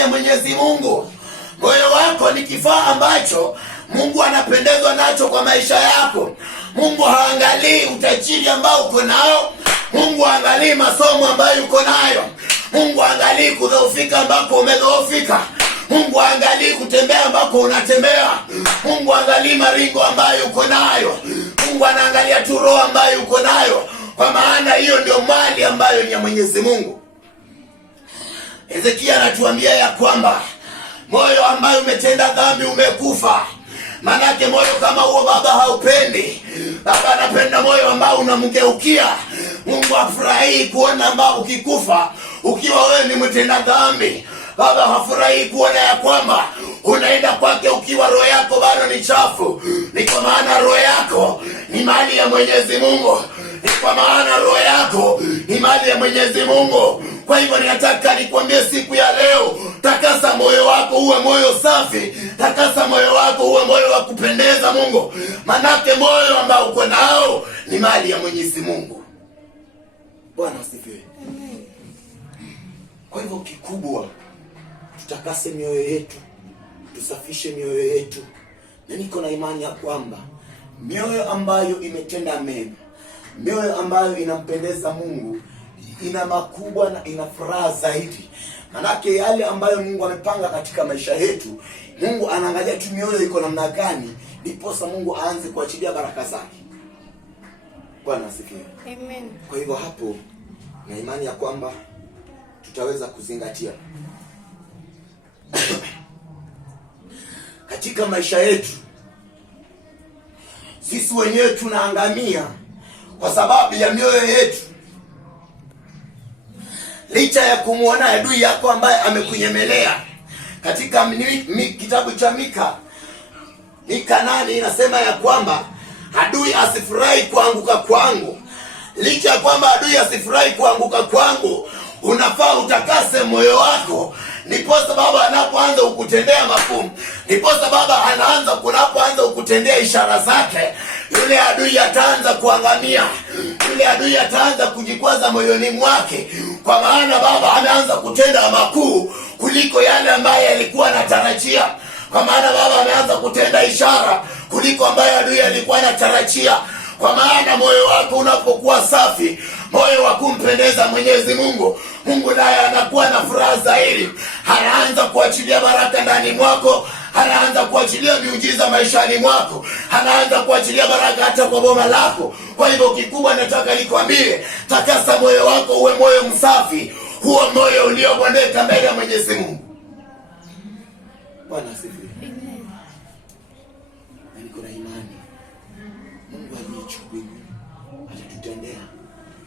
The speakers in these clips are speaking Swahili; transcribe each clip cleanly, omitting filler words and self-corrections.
mali ya Mwenyezi Mungu. Moyo wako ni kifaa ambacho Mungu anapendezwa nacho kwa maisha yako. Mungu haangalii utajiri ambao uko nao. Mungu haangalii masomo ambayo uko nayo. Mungu haangalii kudhoofika ambako umedhoofika. Mungu haangalii kutembea ambako unatembea. Mungu haangalii maringo ambayo uko nayo. Mungu anaangalia tu roho ambayo uko nayo, kwa maana hiyo ndio mali ambayo ni ya Mwenyezi Mungu. Hezekia anatuambia ya kwamba moyo ambayo umetenda dhambi umekufa. Manake moyo kama huo Baba haupendi. Baba anapenda moyo ambao unamgeukia. Mungu afurahi kuona ambao ukikufa ukiwa wewe ni mtenda dhambi. Baba hafurahi kuona ya kwamba unaenda kwake ukiwa roho yako bado ni chafu. Ni kwa maana roho yako ni mali ya Mwenyezi Mungu. Ni kwa maana roho yako ni mali ya Mwenyezi Mungu. Kwa hivyo ninataka nikwambie siku ya leo, takasa moyo wako uwe moyo safi. Takasa moyo wako uwe moyo wa kupendeza Mungu. Manake moyo ambao uko nao ni mali ya Mwenyezi Mungu. Bwana asifiwe. Kwa hivyo kikubwa, tutakase mioyo yetu, tusafishe mioyo yetu. Na niko na imani ya kwamba mioyo ambayo imetenda mema, mioyo ambayo inampendeza Mungu, ina makubwa na ina furaha zaidi. Manake yale ambayo Mungu amepanga katika maisha yetu, Mungu anaangalia tu mioyo iko namna gani, ndiposa Mungu aanze kuachilia baraka zake. Bwana asifiwe. Amen. Kwa hivyo hapo na imani ya kwamba tutaweza kuzingatia katika maisha yetu. Sisi wenyewe tunaangamia kwa sababu ya mioyo yetu. Licha ya kumuona adui yako ambaye amekunyemelea, katika kitabu cha Mika 8 inasema ya kwamba adui asifurahi kuanguka kwangu. Licha ya kwamba adui asifurahi kuanguka kwangu, unafaa utakase moyo wako. Niposa Baba anapoanza ukutendea makuu, niposa Baba kunapoanza ukutendea ishara zake, yule adui ataanza kuangamia. Yule adui ataanza kujikwaza moyoni mwake, kwa maana Baba ameanza kutenda makuu kuliko yale ambaye alikuwa anatarajia. Kwa maana Baba ameanza kutenda ishara kuliko ambaye adui alikuwa anatarajia. Kwa maana moyo wako unapokuwa safi, moyo wa kumpendeza Mwenyezi Mungu, Mungu naye anakuwa na furaha zaidi. Anaanza kuachilia baraka ndani mwako, anaanza kuachilia miujiza maishani mwako, anaanza kuachilia baraka hata kwa boma lako. Kwa hivyo kikubwa nataka nikwambie, takasa moyo wako uwe moyo msafi, huo moyo uliobondeka mbele ya Mwenyezi Mungu. Bwana asifiwe. Amen. Na niko na imani Mungu aliyechukulia atatutendea,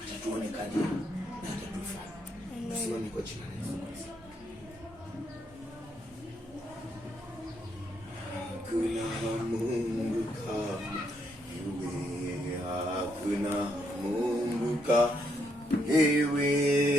atatuonekania na atatufanya. Tusimame kwa jina la Yesu. Hakuna Mungu kama yeye, hakuna Mungu kama